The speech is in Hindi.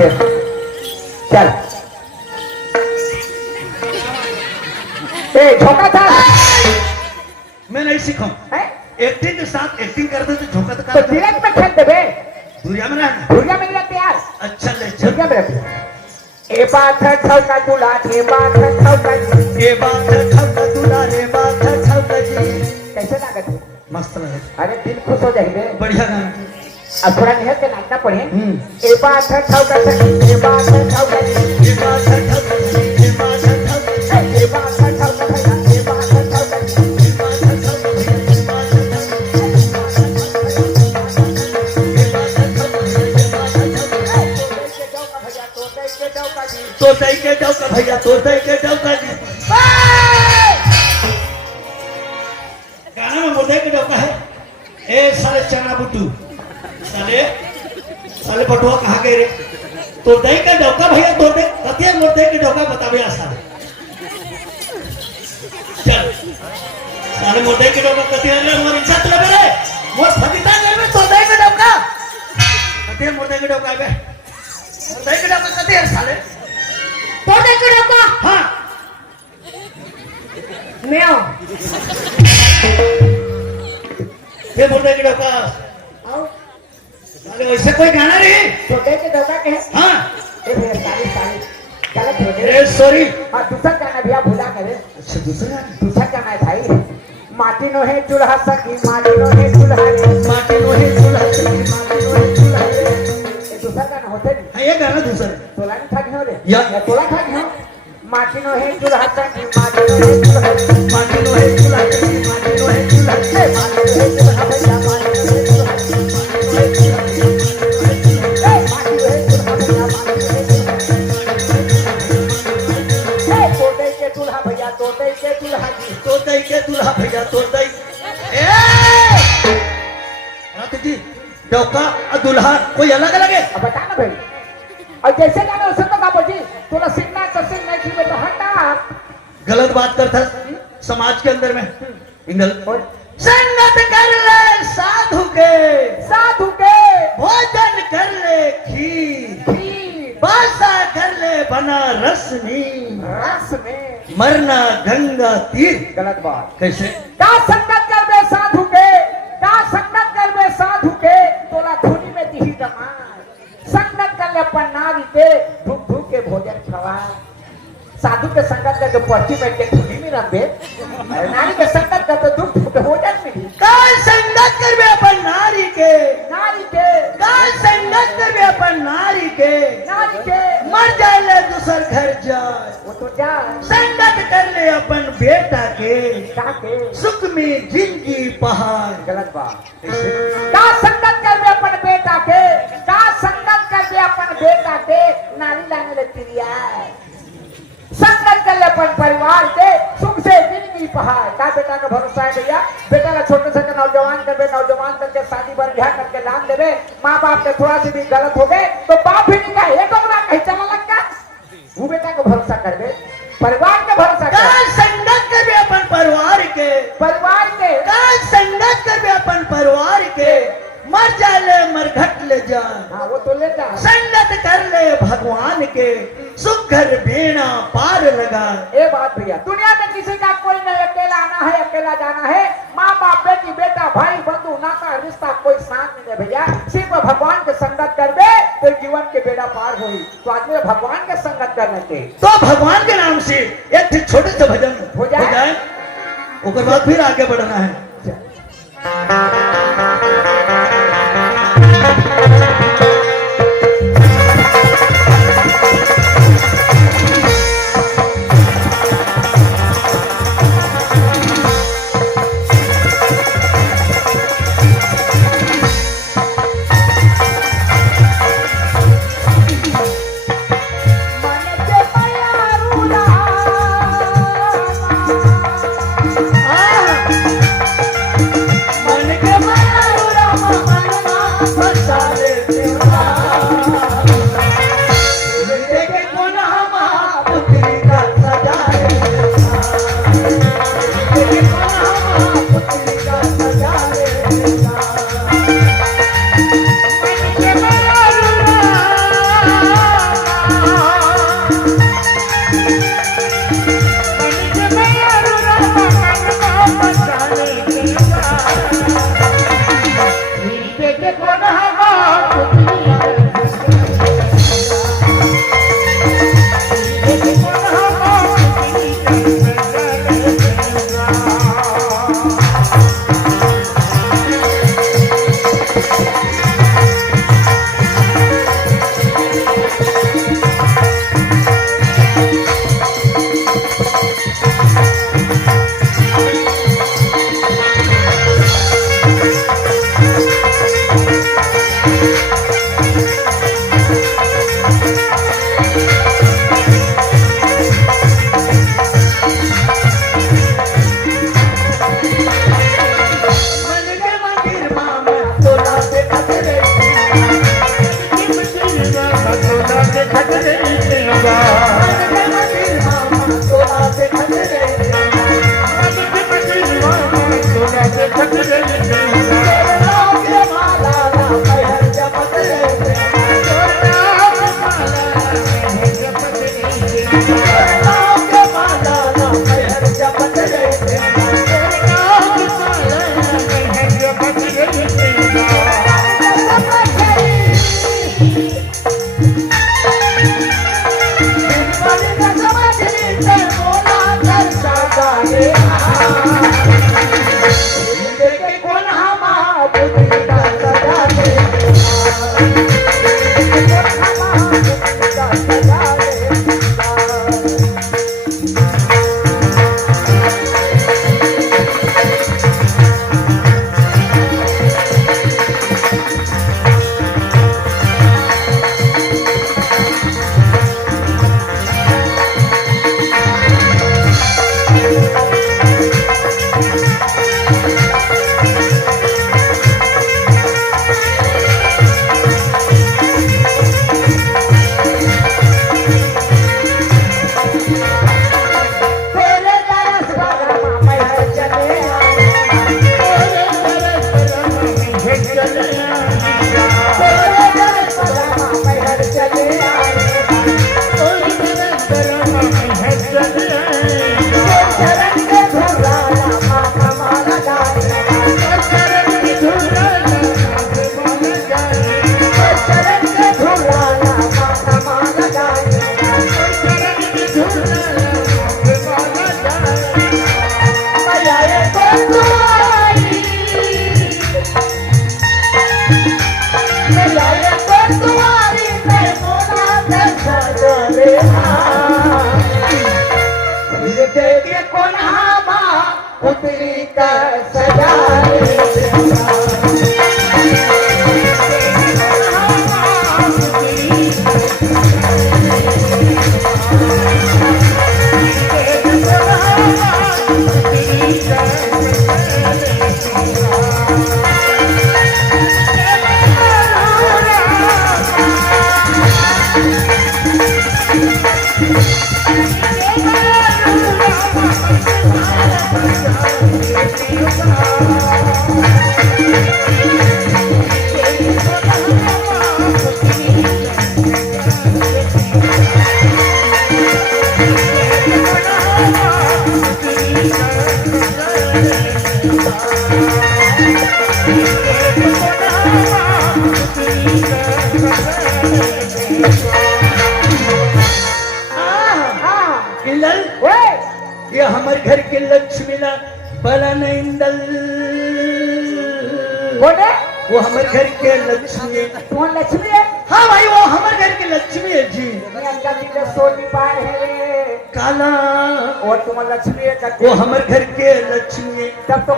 से चल ए झोंका था मैं नहीं सीखा है एक्टिंग के साथ एक्टिंग करते तो झोंका तो तो direct में खेल दे बे दुनिया में रहना दुनिया में रहते यार अच्छा ले चल दुनिया में रहते ए बात है झोंका दूल्हा ए बात है झोंका ये बात है ठग दूल्हा रे बात है ठग जी कैसे लागत है मस्त लगे अरे दिल खुश हो जाएंगे बढ़िया गाना अब थोड़ा निहर के नाचना पड़े ए बात है झोंका ए बात है झोंका ये बात है ठग ये बात है ठग ए बात है झोंका भैया ए बात है झोंका ये बात है ठग ये बात है ठग ये बात है ठग तो दई के डौका भैया तो दई के डौका जी गाना में मुर्दे के डौका है ए साले चना बुट्टू साले बटुआ कहाँ गए रे तो दई के डौका भैया तो दे कतिया मुर्दे के डौका बतावे आसान चल साले मुर्दे के डौका कतिया रे मोर इंसान तो रे मोर फतिता ले में तो दई के डौका कतिया मुर्दे के डौका बे मुर्दे के डौका कतिया साले तो देखो डोका हाँ म्याओ ये मुर्दे के डौका आओ साले वैसे कोई गाना नहीं तो देखो डोका के हाँ ए भैया ताली गलत हो गया ए सॉरी हां दूसरा गाना भैया भूला करे अच्छा दूसरा गाना है भाई माटी नो है चूल्हा सकी माटी नो है चूल्हा माटी लोहे चूल्हा माटी नो है चूल्हा ये दूसरा गाना होते नहीं हाँ ये गाना दूसरा तोला नहीं था क्यों रे या तोला था क्यों माटी नो है चूल्हा सकी माटी नो है चूल्हा माटी लोहे चूल्हा माटी लोहे चूल्हा माटी नो है चूल्हा भैया माटी नो है चूल्हा माटी नो है चूल्हा भैया माटी नो है चूल्हा तोते के चूल्हा भैया तोते के चूल्हा जी तो दई के दूल्हा भैया तो दई ए रात जी डौका और दूल्हा कोई अलग अलग है अब बता ना भाई और जैसे गाना उसे तो गाबो जी तोला सीखना तो सीख नहीं थी तो हटा गलत बात करता समाज के अंदर में इंगल और संगत कर ले साधु के भोजन कर ले खीर बासा कर ले बनारस नी रस में मरना गंगा तीर गलत बात कैसे का संगत कर बे साधु के का संगत कर बे साधु के तोला धुनी में दिही दमार संगत कर ले पन्नारी के धूप धूप के भोजन खवा साधु के संगत कर जो पर्ची में के धुनी में रंबे नारी के संगत कर तो धूप धूप के भोजन मिली काल संगत कर बे अपन नारी के नारी के काल संगत कर बे अपन नारी के मर जाए ले दूसर घर जाए वो तो जा संगत कर ले अपन बेटा के के सुख में जिंदगी पहाड़ गलत बात का संगत कर बे अपन बेटा के का संगत कर बे अपन बेटा के नारी लाने लगती रिया संगत कर ले अपन परिवार के सुख से जिंदगी पहाड़ का बेटा का भरोसा है भैया बेटा का छोटे से नौजवान कर बे नौजवान करके शादी बर ब्याह करके लान देवे माँ बाप के थोड़ा सी भी गलत हो गए तो बाप भी नहीं कहे एक और कहीं चला लगता वो बेटा को भरोसा कर दे परिवार का भरोसा कर काल संगत कर बे अपन परिवार के परिवार के काल संगत कर बे अपन परिवार के मर जाए ले मरघट ले जाए हाँ वो तो लेता है संगत कर ले भगवान के सुख घर बेड़ा पार लगा ये बात भैया दुनिया में किसी का कोई नहीं अकेला आना है अकेला जाना है माँ बाप बेटी बेटा भाई बंधु नाता रिश्ता कोई साथ नहीं है भैया सिर्फ भगवान के संगत कर दे तो जीवन के बेड़ा पार होगी तो आदमी भगवान के संगत करने के तो भगवान के नाम से एक छोटे से भजन हो जाए उसके बाद फिर आगे बढ़ना है मन के सोना के खतरे लगा सोना के खतरे सोना के खतरे माला ना पहर जपत रे माला ना पहर जपत रे पुतली का सजा ये हमारे घर के लक्ष्मी ना बड़ा नहीं दल बोले वो हमारे घर के लक्ष्मी है। कौन लक्ष्मी है? हाँ भाई वो हमारे घर के लक्ष्मी है जी। सोनी पाए है काला और तुम लक्ष्मी है वो हमारे घर के लक्ष्मी है। तब तो